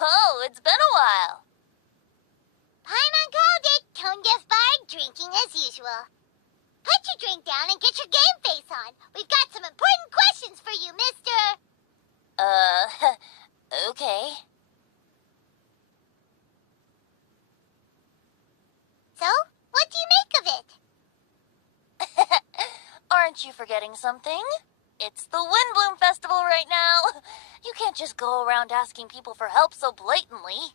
Oh, it's been a while. Paimon called it tone deaf bard drinking as usual. Put your drink down and get your game face on. We've got some important questions for you, mister. Okay. So, what do you make of it? Aren't you forgetting something? It's the Windbloom Festival right now. You can't just go around asking people for help so blatantly.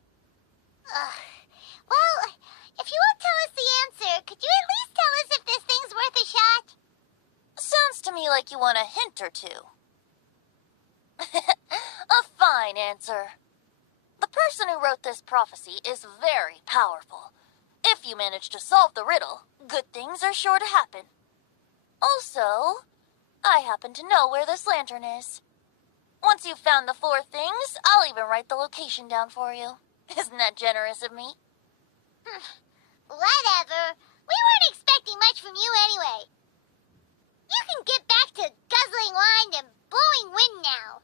Well, if you won't tell us the answer, could you at least tell us if this thing's worth a shot? Sounds to me like you want a hint or two. A fine answer. The person who wrote this prophecy is very powerful. If you manage to solve the riddle, good things are sure to happen. Also, I happen to know where this lantern is. Once you've found the 4 things, I'll even write the location down for you. Isn't that generous of me? Whatever. We weren't expecting much from you anyway. You can get back to guzzling wine and blowing wind now.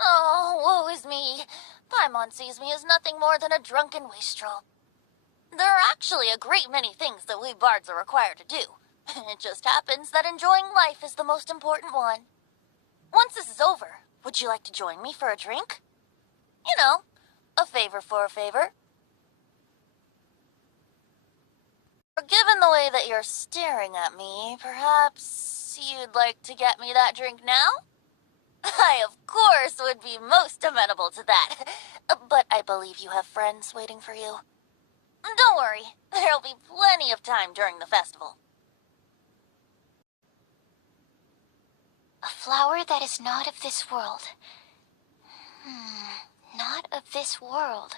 Oh, woe is me. Paimon sees me as nothing more than a drunken wastrel. There are actually a great many things that we bards are required to do. It just happens that enjoying life is the most important one. Once this is over, would you like to join me for a drink? You know, a favor for a favor. Given the way that you're staring at me, perhaps you'd like to get me that drink now? I, of course, would be most amenable to that. But I believe you have friends waiting for you. Don't worry, there'll be plenty of time during the festival. A flower that is not of this world. Not of this world.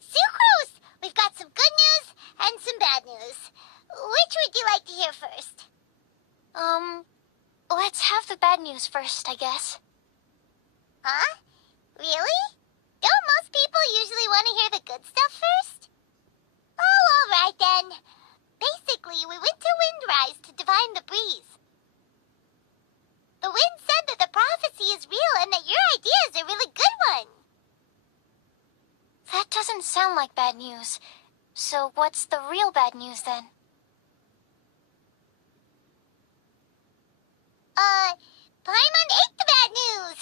Sucrose! We've got some good news and some bad news. Which would you like to hear first? Let's have the bad news first, I guess. Huh? Really? Don't most people usually want to hear the good stuff first? Oh, alright then. Basically, we went to Windrise to divine the breeze. The wind said that the prophecy is real and that your idea is a really good one. That doesn't sound like bad news. So what's the real bad news then? Paimon ate the bad news!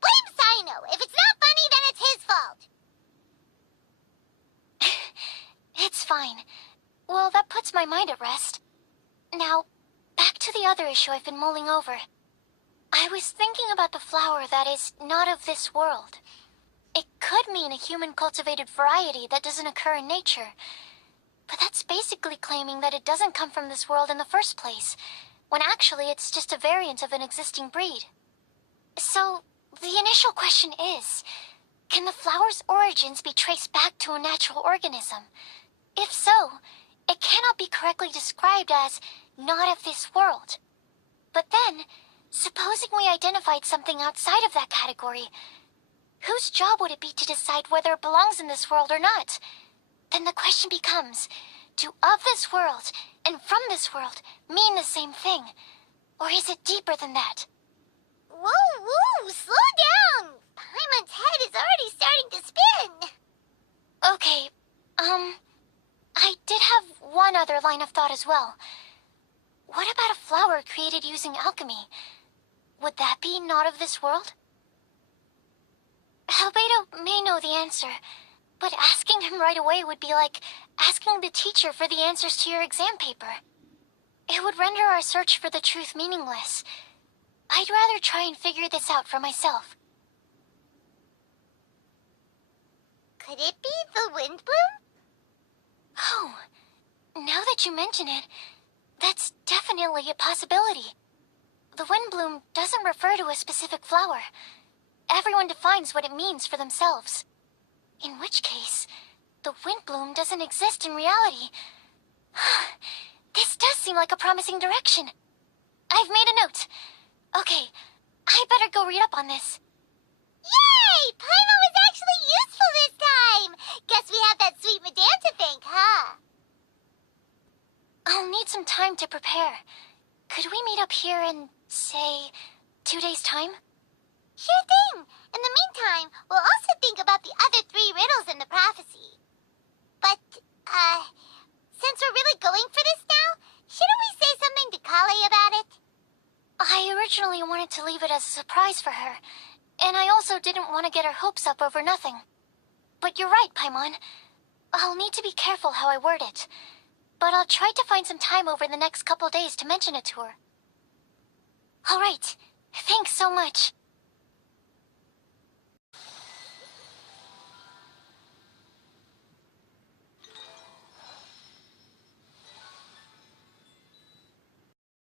Blame Sino! If it's not funny, then it's his fault! It's fine. Well, that puts my mind at rest. Now, back to the other issue I've been mulling over. I was thinking about the flower that is not of this world. It could mean a human-cultivated variety that doesn't occur in nature. But that's basically claiming that it doesn't come from this world in the first place, when actually it's just a variant of an existing breed. So, the initial question is, can the flower's origins be traced back to a natural organism? If so, it cannot be correctly described as not of this world. But then, supposing we identified something outside of that category, whose job would it be to decide whether it belongs in this world or not? Then the question becomes, do of this world and from this world mean the same thing? Or is it deeper than that? Whoa, slow down! Paimon's head is already starting to spin! Okay, I did have one other line of thought as well. What about a flower created using alchemy? Would that be not of this world? Albedo may know the answer, but asking him right away would be like asking the teacher for the answers to your exam paper. It would render our search for the truth meaningless. I'd rather try and figure this out for myself. Could it be the Windbloom? Oh, now that you mention it, that's definitely a possibility. The Windbloom doesn't refer to a specific flower. Everyone defines what it means for themselves. In which case, the Windbloom doesn't exist in reality. This does seem like a promising direction. I've made a note. Okay, I better go read up on this. Yay! Paimon was actually useful this time! Guess we have that sweet Madame to thank, huh? time to prepare. Could we meet up here in, say, 2 days' time? Sure thing. In the meantime, we'll also think about the other 3 riddles in the prophecy. But, since we're really going for this now, shouldn't we say something to Kale about it? I originally wanted to leave it as a surprise for her, and I also didn't want to get her hopes up over nothing. But you're right, Paimon. I'll need to be careful how I word it. But I'll try to find some time over the next couple days to mention it to her. All right. Thanks so much.